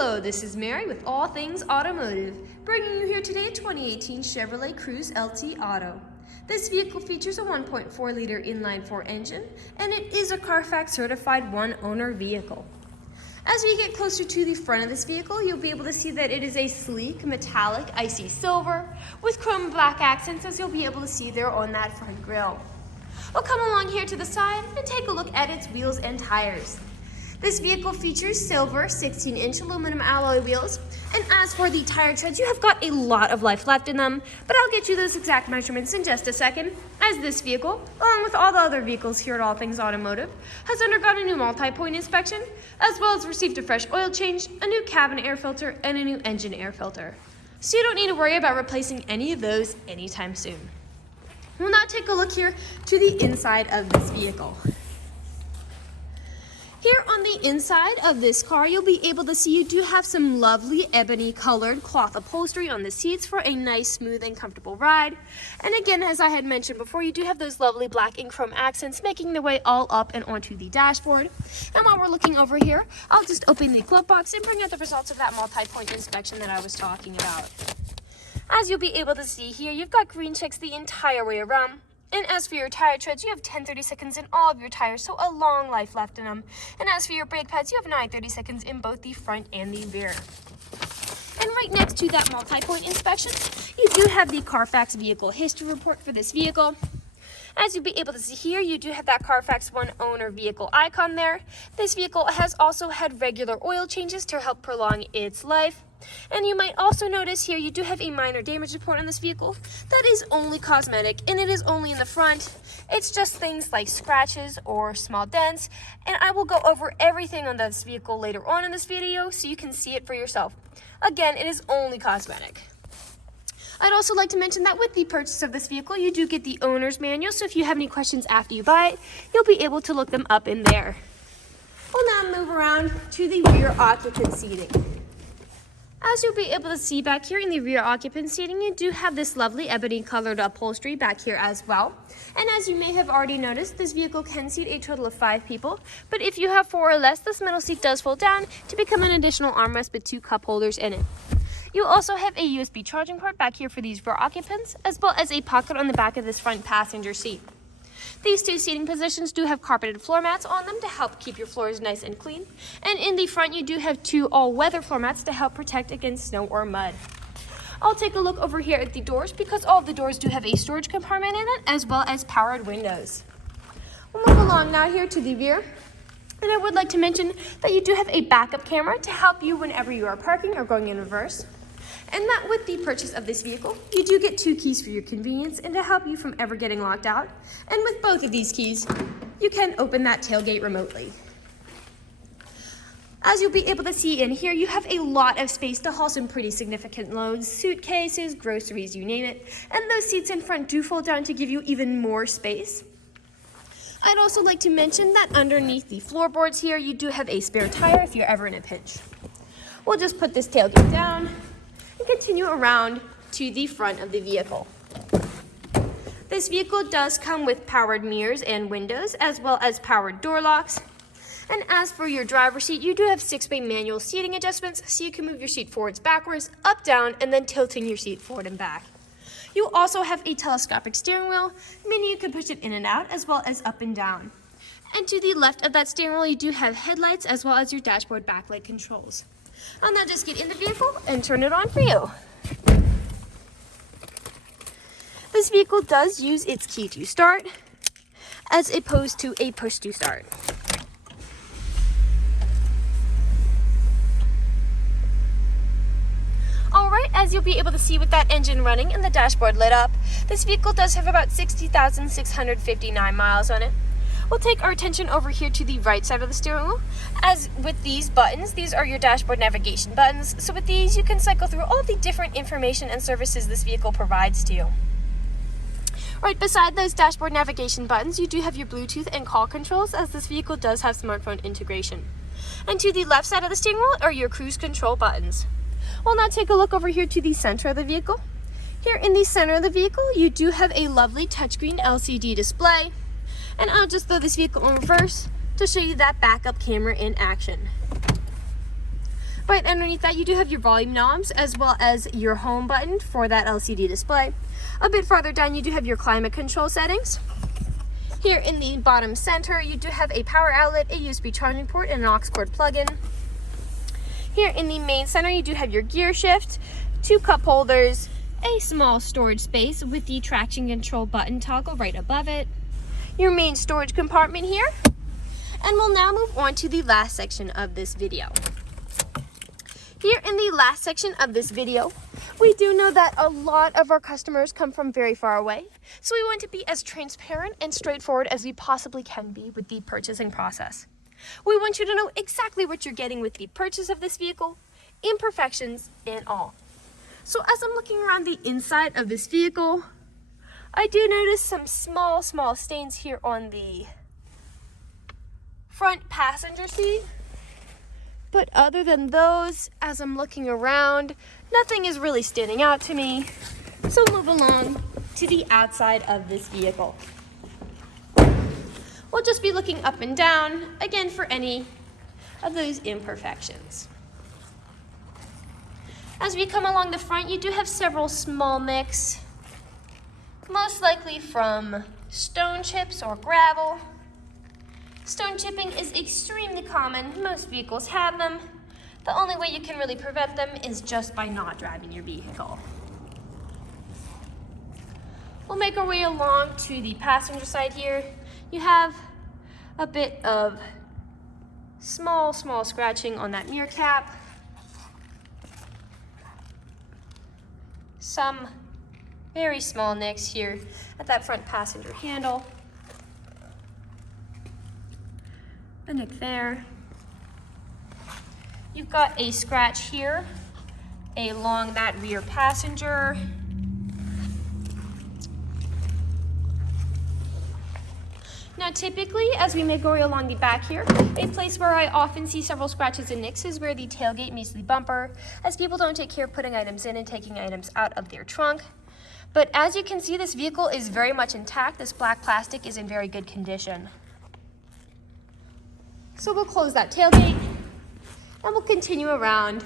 Hello, this is Mary with All Things Automotive, bringing you here today a 2018 Chevrolet Cruze LT Auto. This vehicle features a 1.4-liter inline-4 engine, and it is a CARFAX certified one-owner vehicle. As we get closer to the front of this vehicle, you'll be able to see that it is a sleek metallic icy silver with chrome black accents, as you'll be able to see there on that front grille. We'll come along here to the side and take a look at its wheels and tires. This vehicle features silver 16-inch aluminum alloy wheels, and as for the tire treads, you have got a lot of life left in them, but I'll get you those exact measurements in just a second, as this vehicle, along with all the other vehicles here at All Things Automotive, has undergone a new multi-point inspection, as well as received a fresh oil change, a new cabin air filter, and a new engine air filter. So you don't need to worry about replacing any of those anytime soon. We'll now take a look here to the inside of this vehicle. Here on the inside of this car, you'll be able to see you do have some lovely ebony colored cloth upholstery on the seats for a nice, smooth, and comfortable ride. And again, as I had mentioned before, you do have those lovely black and chrome accents making their way all up and onto the dashboard. And while we're looking over here, I'll just open the glove box and bring out the results of that multi-point inspection that I was talking about. As you'll be able to see here, you've got green checks the entire way around. And as for your tire treads, you have 10-30 seconds in all of your tires, so a long life left in them. And as for your brake pads, you have 9-30 seconds in both the front and the rear. And right next to that multi-point inspection, you do have the CARFAX vehicle history report for this vehicle. As you'll be able to see here, you do have that CARFAX one-owner vehicle icon there. This vehicle has also had regular oil changes to help prolong its life. And you might also notice here you do have a minor damage report on this vehicle. That is only cosmetic, and it is only in the front. It's just things like scratches or small dents, and I will go over everything on this vehicle later on in this video so you can see it for yourself. Again, it is only cosmetic. I'd also like to mention that with the purchase of this vehicle, you do get the owner's manual, so if you have any questions after you buy it, you'll be able to look them up in there. We'll now move around to the rear occupant seating. As you'll be able to see back here in the rear occupant seating, you do have this lovely ebony colored upholstery back here as well. And as you may have already noticed, this vehicle can seat a total of 5 people, but if you have 4 or less, this middle seat does fold down to become an additional armrest with 2 cup holders in it. You also have a USB charging port back here for these rear occupants, as well as a pocket on the back of this front passenger seat. These 2 seating positions do have carpeted floor mats on them to help keep your floors nice and clean. And in the front, you do have 2 all-weather floor mats to help protect against snow or mud. I'll take a look over here at the doors because all of the doors do have a storage compartment in it, as well as powered windows. We'll move along now here to the rear. And I would like to mention that you do have a backup camera to help you whenever you are parking or going in reverse. And that with the purchase of this vehicle, you do get 2 keys for your convenience and to help you from ever getting locked out. And with both of these keys, you can open that tailgate remotely. As you'll be able to see in here, you have a lot of space to haul some pretty significant loads, suitcases, groceries, you name it. And those seats in front do fold down to give you even more space. I'd also like to mention that underneath the floorboards here, you do have a spare tire if you're ever in a pinch. We'll just put this tailgate down and continue around to the front of the vehicle. This vehicle does come with powered mirrors and windows, as well as powered door locks. And as for your driver's seat, you do have 6-way manual seating adjustments, so you can move your seat forwards, backwards, up, down, and then tilting your seat forward and back. You also have a telescopic steering wheel, meaning you can push it in and out, as well as up and down. And to the left of that steering wheel, you do have headlights, as well as your dashboard backlight controls. I'll now just get in the vehicle and turn it on for you. This vehicle does use its key to start, as opposed to a push to start. Alright, as you'll be able to see with that engine running and the dashboard lit up, this vehicle does have about 60,659 miles on it. We'll take our attention over here to the right side of the steering wheel. As with these buttons, these are your dashboard navigation buttons. So with these, you can cycle through all the different information and services this vehicle provides to you. Right beside those dashboard navigation buttons, you do have your Bluetooth and call controls, as this vehicle does have smartphone integration. And to the left side of the steering wheel are your cruise control buttons. We'll now take a look over here to the center of the vehicle. Here in the center of the vehicle, you do have a lovely touchscreen LCD display. And I'll just throw this vehicle in reverse to show you that backup camera in action. Right underneath that, you do have your volume knobs as well as your home button for that LCD display. A bit farther down, you do have your climate control settings. Here in the bottom center, you do have a power outlet, a USB charging port, and an aux cord plug-in. Here in the main center, you do have your gear shift, 2 cup holders, a small storage space with the traction control button toggle right above it, your main storage compartment here, and we'll now move on to the last section of this video. Here in the last section of this video, we do know that a lot of our customers come from very far away, so we want to be as transparent and straightforward as we possibly can be with the purchasing process. We want you to know exactly what you're getting with the purchase of this vehicle, imperfections and all. So as I'm looking around the inside of this vehicle, I do notice some small stains here on the front passenger seat. But other than those, as I'm looking around, nothing is really standing out to me. So move along to the outside of this vehicle. We'll just be looking up and down, again, for any of those imperfections. As we come along the front, you do have several small nicks, most likely from stone chips or gravel. Stone chipping is extremely common. Most vehicles have them. The only way you can really prevent them is just by not driving your vehicle. We'll make our way along to the passenger side here. You have a bit of small scratching on that mirror cap. Some very small nicks here at that front passenger handle. A nick there. You've got a scratch here along that rear passenger. Now typically, as we make our way along the back here, a place where I often see several scratches and nicks is where the tailgate meets the bumper, as people don't take care of putting items in and taking items out of their trunk. But as you can see, this vehicle is very much intact. This black plastic is in very good condition. So we'll close that tailgate and we'll continue around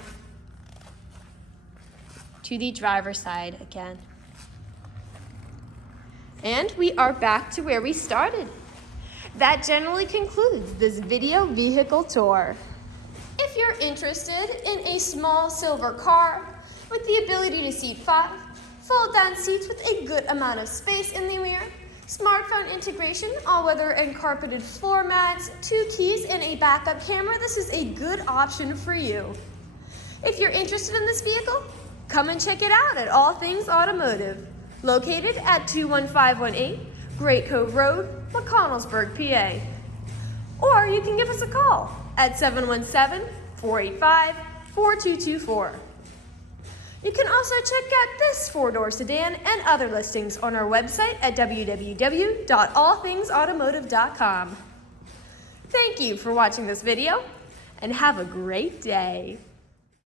to the driver's side again. And we are back to where we started. That generally concludes this video vehicle tour. If you're interested in a small silver car with the ability to seat 5, fold down seats with a good amount of space in the rear, smartphone integration, all-weather and carpeted floor mats, 2 keys and a backup camera, this is a good option for you. If you're interested in this vehicle, come and check it out at All Things Automotive, located at 21518 Great Cove Road, McConnellsburg, PA. Or you can give us a call at 717-485-4224. You can also check out this 4-door sedan and other listings on our website at www.allthingsautomotive.com. Thank you for watching this video and have a great day.